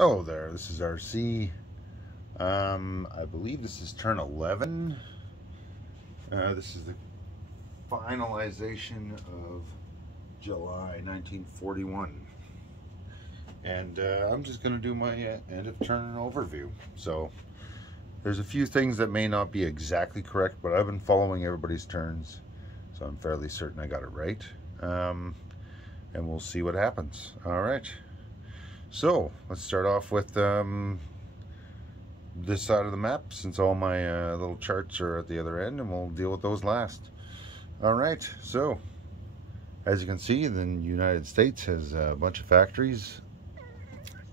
Oh, there, this is RC. I believe this is turn 11. This is the finalization of July 1941. And I'm just going to do my end of turn overview. So there's a few things that may not be exactly correct, but I've been following everybody's turns, so I'm fairly certain I got it right. And we'll see what happens. All right. So let's start off with this side of the map, since all my little charts are at the other end, and we'll deal with those last. All right. So as you can see, the United States has a bunch of factories,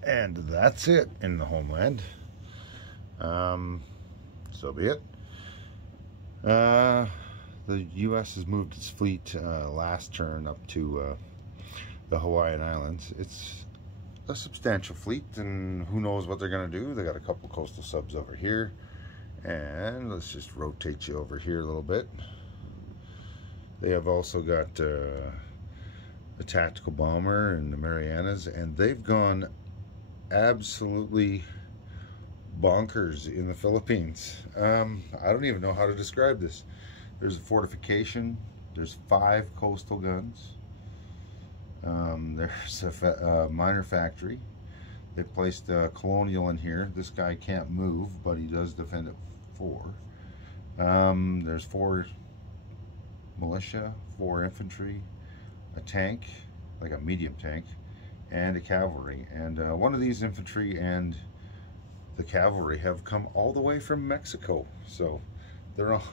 and that's it in the homeland. So be it. The U.S. has moved its fleet last turn up to the Hawaiian Islands. It's a substantial fleet, and who knows what they're going to do. They got a couple coastal subs over here, and let's just rotate you over here a little bit. They have also got a tactical bomber in the Marianas, and they've gone absolutely bonkers in the Philippines. I don't even know how to describe this. There's a fortification. There's 5 coastal guns. There's a miner factory. They placed a colonial in here. This guy can't move, but he does defend at 4. There's 4 militia, 4 infantry, a tank, like a medium tank, and a cavalry. And one of these infantry and the cavalry have come all the way from Mexico. So they're all,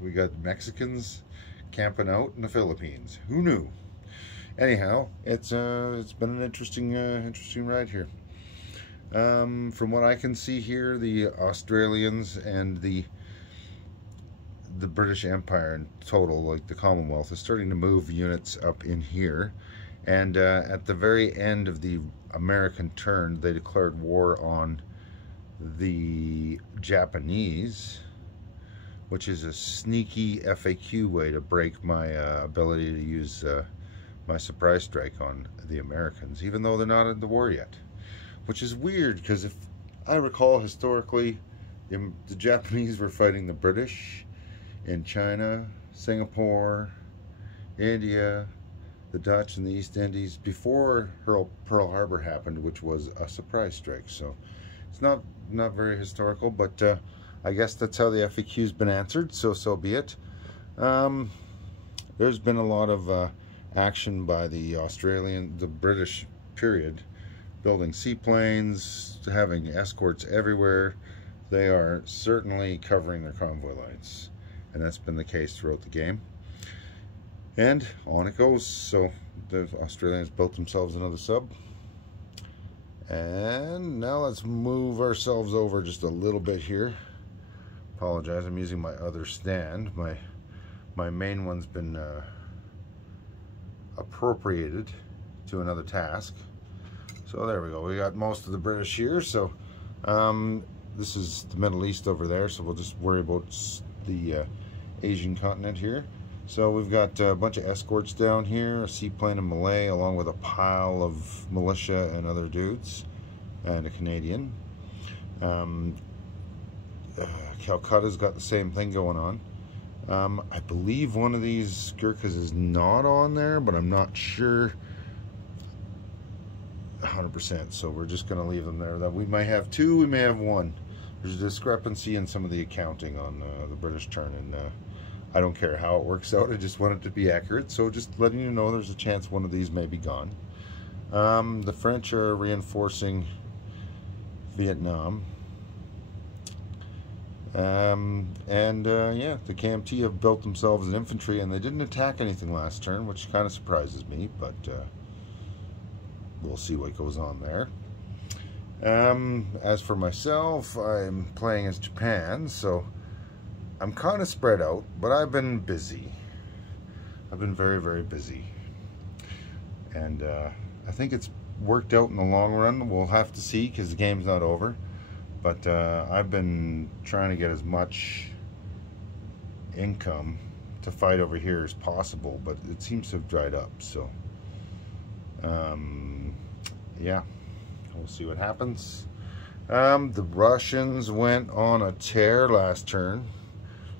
we got Mexicans camping out in the Philippines. Who knew? Anyhow, it's been an interesting ride here. From what I can see here, the Australians and the British Empire in total, like the Commonwealth, is starting to move units up in here. And at the very end of the American turn, they declared war on the Japanese, which is a sneaky FAQ way to break my ability to use my surprise strike on the Americans, even though they're not in the war yet. Which is weird, because if I recall historically, the Japanese were fighting the British in China, Singapore, India, the Dutch, and the East Indies before Pearl Harbor happened, which was a surprise strike. So it's not very historical, but I guess that's how the FAQ's been answered, so be it. There's been a lot of action by the British period, building seaplanes, having escorts everywhere. They are certainly covering their convoy lines, and that's been the case throughout the game. And on it goes. So the Australians built themselves another sub. And now let's move ourselves over just a little bit here. Apologize, I'm using my other stand. My main one's been appropriated to another task. So there we go. We got most of the British here. So this is the Middle East over there. So we'll just worry about the Asian continent here. So we've got a bunch of escorts down here, a seaplane in Malay, along with a pile of militia and other dudes, and a Canadian. Calcutta's got the same thing going on. I believe one of these Gurkhas is not on there, but I'm not sure 100%. So we're just going to leave them there. That we might have 2, we may have 1. There's a discrepancy in some of the accounting on the British turn, and I don't care how it works out. I just want it to be accurate. So just letting you know, there's a chance one of these may be gone. The French are reinforcing Vietnam. Yeah, the KMT have built themselves an infantry, and they didn't attack anything last turn, which kind of surprises me, but we'll see what goes on there. As for myself, I'm playing as Japan, so I'm kind of spread out, but I've been busy. I've been very, very busy. And I think it's worked out in the long run. We'll have to see, because the game's not over. But I've been trying to get as much income to fight over here as possible, but it seems to have dried up. So, yeah. We'll see what happens. The Russians went on a tear last turn.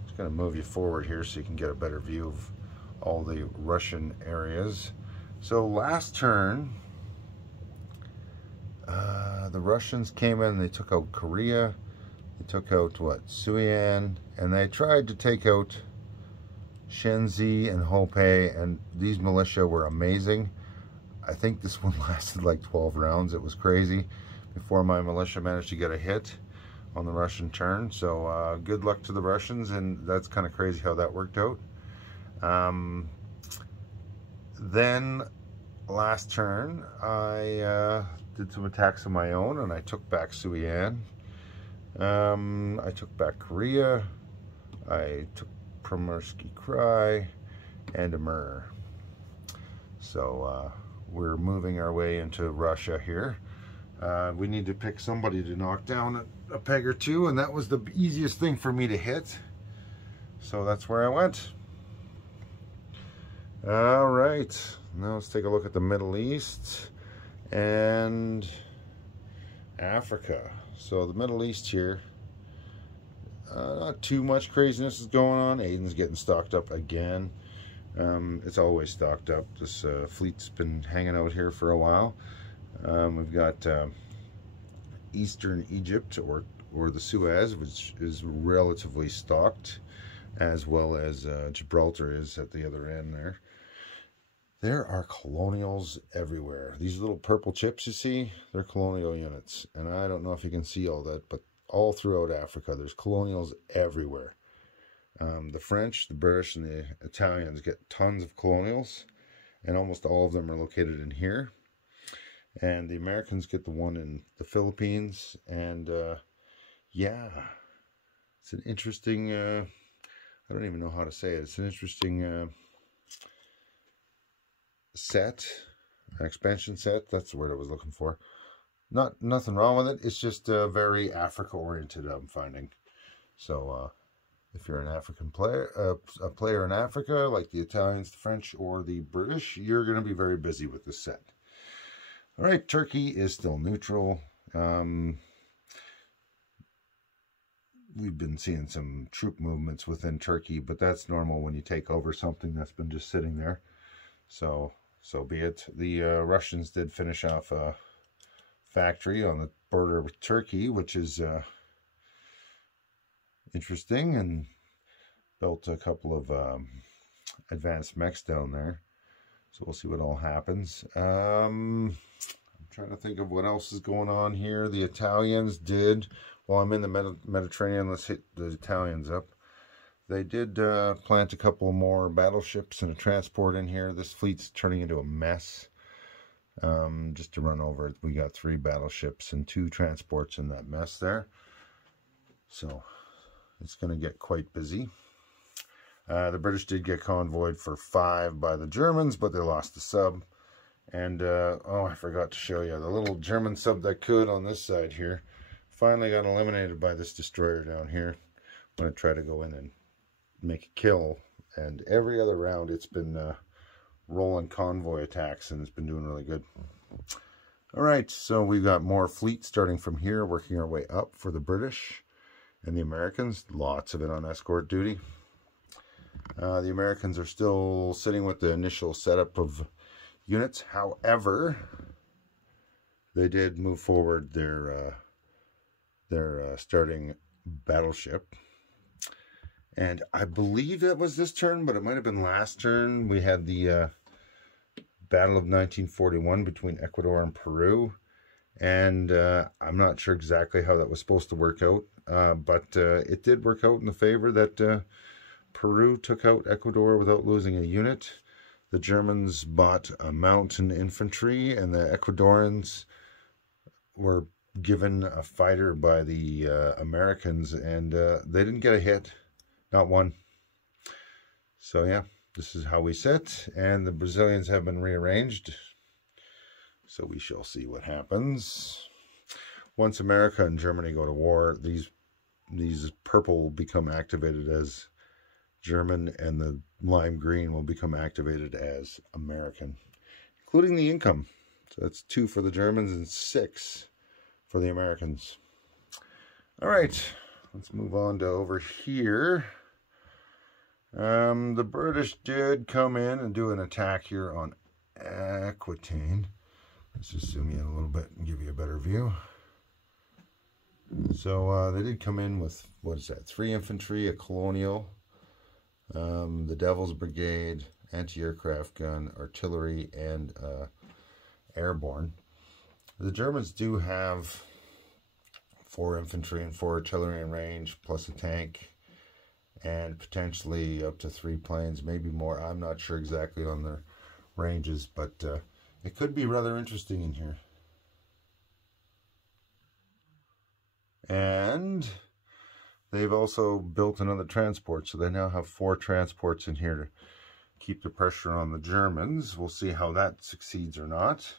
Just going to move you forward here so you can get a better view of all the Russian areas. So last turn, the Russians came in and they took out Korea. They took out, what, Suian, and they tried to take out Shenzi and Hopei, and these militia were amazing. I think this one lasted like 12 rounds. It was crazy before my militia managed to get a hit on the Russian turn. So good luck to the Russians, and that's kind of crazy how that worked out. Then last turn I did some attacks of my own, and I took back Suian. I took back Korea. I took Primorsky Krai and Amur. So we're moving our way into Russia here. We need to pick somebody to knock down a peg or two, and that was the easiest thing for me to hit. So that's where I went. All right, now let's take a look at the Middle East and Africa. So the Middle East here, not too much craziness is going on. Aiden's getting stocked up again. It's always stocked up. This fleet's been hanging out here for a while. We've got Eastern Egypt, or the Suez, which is relatively stocked, as well as Gibraltar is at the other end there. There are colonials everywhere. These little purple chips you see, they're colonial units. And I don't know if you can see all that, but all throughout Africa, there's colonials everywhere. The French, the British, and the Italians get tons of colonials, and almost all of them are located in here. And the Americans get the one in the Philippines. And yeah, it's an interesting, I don't even know how to say it. It's an interesting set, an expansion set. That's the word I was looking for. Nothing wrong with it. It's just very Africa oriented, I'm finding. So if you're an African player, a player in Africa, like the Italians, the French, or the British, you're going to be very busy with this set. All right, Turkey is still neutral. We've been seeing some troop movements within Turkey, but that's normal when you take over something that's been just sitting there. So be it. The Russians did finish off a factory on the border with Turkey, which is interesting, and built a couple of advanced mechs down there. So we'll see what all happens. I'm trying to think of what else is going on here. The Italians did, while I'm in the Mediterranean, let's hit the Italians up. They did plant a couple more battleships and a transport in here. This fleet's turning into a mess. Just to run over it, we got 3 battleships and 2 transports in that mess there. So it's going to get quite busy. The British did get convoyed for 5 by the Germans, but they lost the sub. And, oh, I forgot to show you. The little German sub that could on this side here finally got eliminated by this destroyer down here. I'm going to try to go in and make a kill. And every other round it's been rolling convoy attacks, and it's been doing really good. All right, so we've got more fleet starting from here, working our way up for the British and the Americans. Lots of it on escort duty. The Americans are still sitting with the initial setup of units. However, they did move forward their starting battleship. And I believe it was this turn, but it might have been last turn. We had the Battle of 1941 between Ecuador and Peru. And I'm not sure exactly how that was supposed to work out. But it did work out in the favor that Peru took out Ecuador without losing a unit. The Germans bought a mountain infantry, and the Ecuadorians were given a fighter by the Americans, and they didn't get a hit. Not one. So yeah, this is how we sit, and the Brazilians have been rearranged. So we shall see what happens. Once America and Germany go to war, these purple will become activated as German, and the lime green will become activated as American, including the income. So that's 2 for the Germans and 6 for the Americans. All right, let's move on to over here. The British did come in and do an attack here on Aquitaine. Let's just zoom in a little bit and give you a better view. So they did come in with, what is that, 3 infantry, a colonial, the Devil's Brigade, anti-aircraft gun, artillery, and airborne. The Germans do have 4 infantry and 4 artillery in range, plus a tank, and potentially up to 3 planes, maybe more. I'm not sure exactly on their ranges, but it could be rather interesting in here. And they've also built another transport, so they now have 4 transports in here to keep the pressure on the Germans. We'll see how that succeeds or not.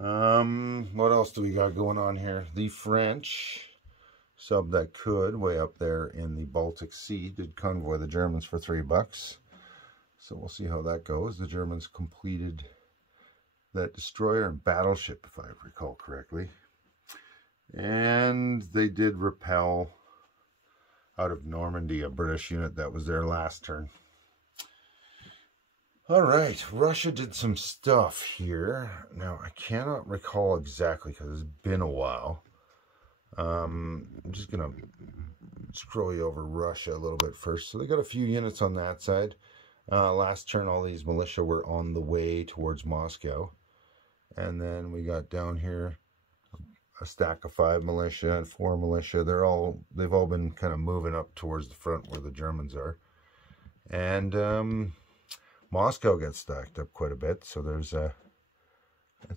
What else do we got going on here? The French sub that could, way up there in the Baltic Sea, did convoy the Germans for $3. So we'll see how that goes. The Germans completed that destroyer and battleship, if I recall correctly. And they did repel out of Normandy a British unit that was there last turn. All right, Russia did some stuff here. Now, I cannot recall exactly because it's been a while. I'm just going to scroll you over Russia a little bit first. So they got a few units on that side. Last turn, all these militia were on the way towards Moscow. And then we got down here a stack of 5 militia and 4 militia. They've all been kind of moving up towards the front where the Germans are. And Moscow gets stacked up quite a bit. So there's I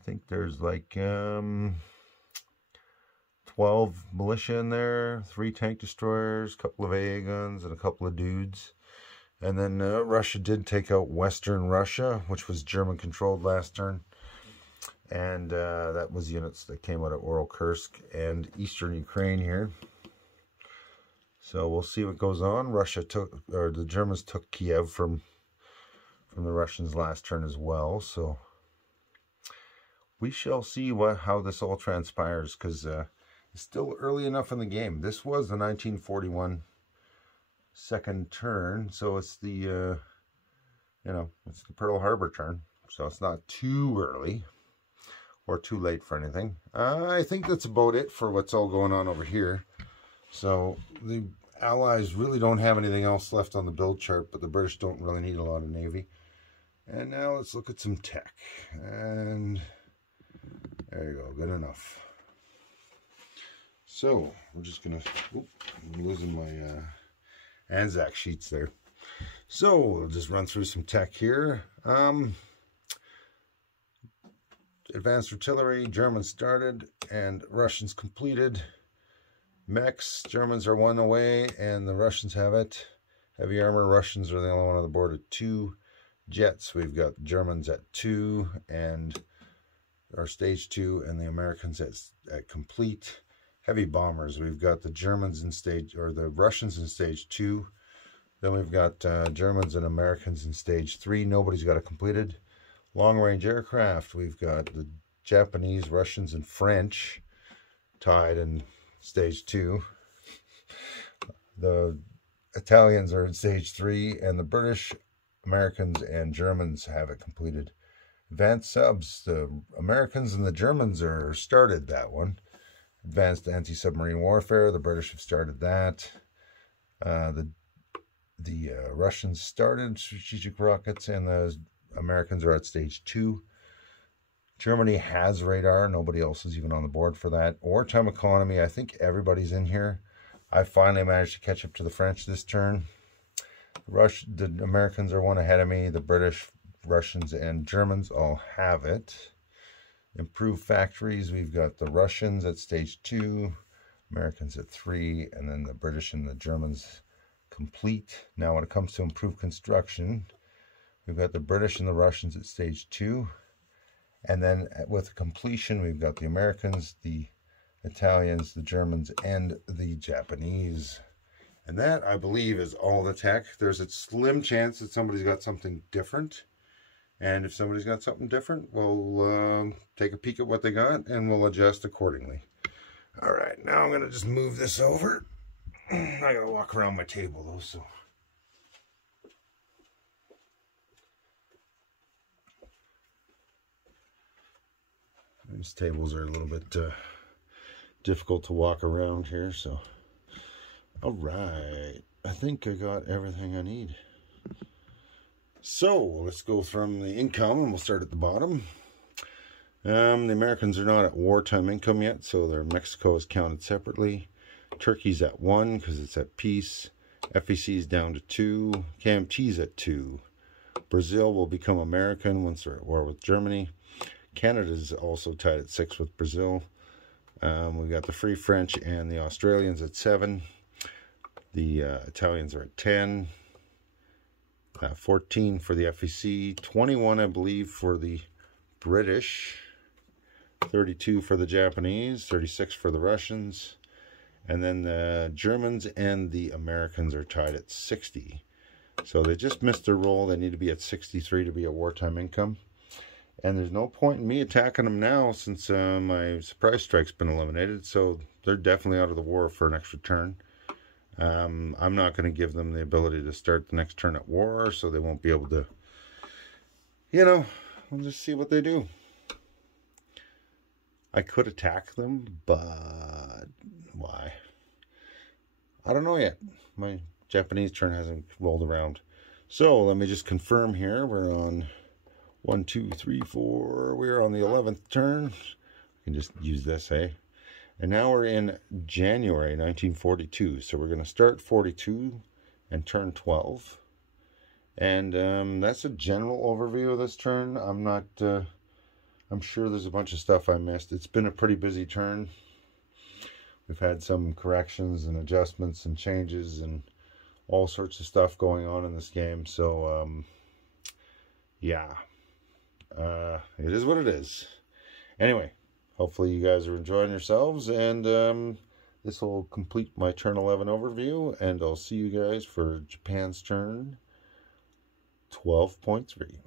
think there's like 12 militia in there, 3 tank destroyers, a couple of AA guns, and a couple of dudes. And then Russia did take out Western Russia, which was German controlled last turn. And that was units that came out of Kursk and Eastern Ukraine here. So we'll see what goes on. The Germans took Kiev from the Russians last turn as well. So we shall see how this all transpires, because it's still early enough in the game. This was the 1941 second turn, so it's the it's the Pearl Harbor turn. So it's not too early or too late for anything. I think that's about it for what's all going on over here. So the Allies really don't have anything else left on the build chart, but the British don't really need a lot of Navy. And now let's look at some tech. And there you go, good enough. So we're just gonna, I'm losing my Anzac sheets there. So we'll just run through some tech here. Advanced artillery, Germans started and Russians completed. Mechs, Germans are 1 away and the Russians have it. Heavy armor, Russians are the only one on the board at 2. Jets, we've got Germans at 2 and our stage 2, and the Americans at complete. Heavy bombers, we've got the Germans in stage, or the Russians in stage 2. Then we've got Germans and Americans in stage 3. Nobody's got it completed. Long-range aircraft, we've got the Japanese, Russians, and French tied in stage 2. The Italians are in stage 3, and the British, Americans, and Germans have it completed. Advanced subs, the Americans and the Germans are started that one. Advanced anti-submarine warfare, the British have started that. The Russians started strategic rockets, and the Americans are at stage 2. Germany has radar. Nobody else is even on the board for that. Wartime economy, I think everybody's in here. I finally managed to catch up to the French this turn. The Americans are 1 ahead of me. The British, Russians, and Germans all have it. Improved factories, we've got the Russians at stage 2, Americans at 3, and then the British and the Germans complete. Now when it comes to improved construction, we've got the British and the Russians at stage 2. And then with completion, we've got the Americans, the Italians, the Germans, and the Japanese. And that, I believe, is all the tech. There's a slim chance that somebody's got something different And if somebody's got something different, we'll take a peek at what they got and we'll adjust accordingly. All right, now I'm going to just move this over. I got to walk around my table though, so. These tables are a little bit difficult to walk around here, so. All right, I think I got everything I need. So let's go from the income, and we'll start at the bottom. The Americans are not at wartime income yet, so their Mexico is counted separately. Turkey's at 1 because it's at peace. FEC is down to 2. KMT's at 2. Brazil will become American once they're at war with Germany. Canada is also tied at 6 with Brazil. We've got the Free French and the Australians at 7. The Italians are at 10. 14 for the FEC. 21, I believe, for the British. 32 for the Japanese. 36 for the Russians. And then the Germans and the Americans are tied at 60. So they just missed their roll. They need to be at 63 to be a wartime income. And there's no point in me attacking them now since my surprise strike's been eliminated. So they're definitely out of the war for an extra turn. I'm not going to give them the ability to start the next turn at war, so they won't be able to, you know, we'll just see what they do. I could attack them, but why? I don't know yet. My Japanese turn hasn't rolled around. So let me just confirm here. We're on 1, 2, 3, 4. We're on the 11th turn. I can just use this, eh? And now we're in January 1942. So we're going to start 42 and turn 12. And that's a general overview of this turn. I'm sure there's a bunch of stuff I missed. It's been a pretty busy turn. We've had some corrections and adjustments and changes and all sorts of stuff going on in this game. So, yeah. It is what it is. Anyway. Hopefully you guys are enjoying yourselves, and this will complete my turn 11 overview, and I'll see you guys for Japan's turn 12.3.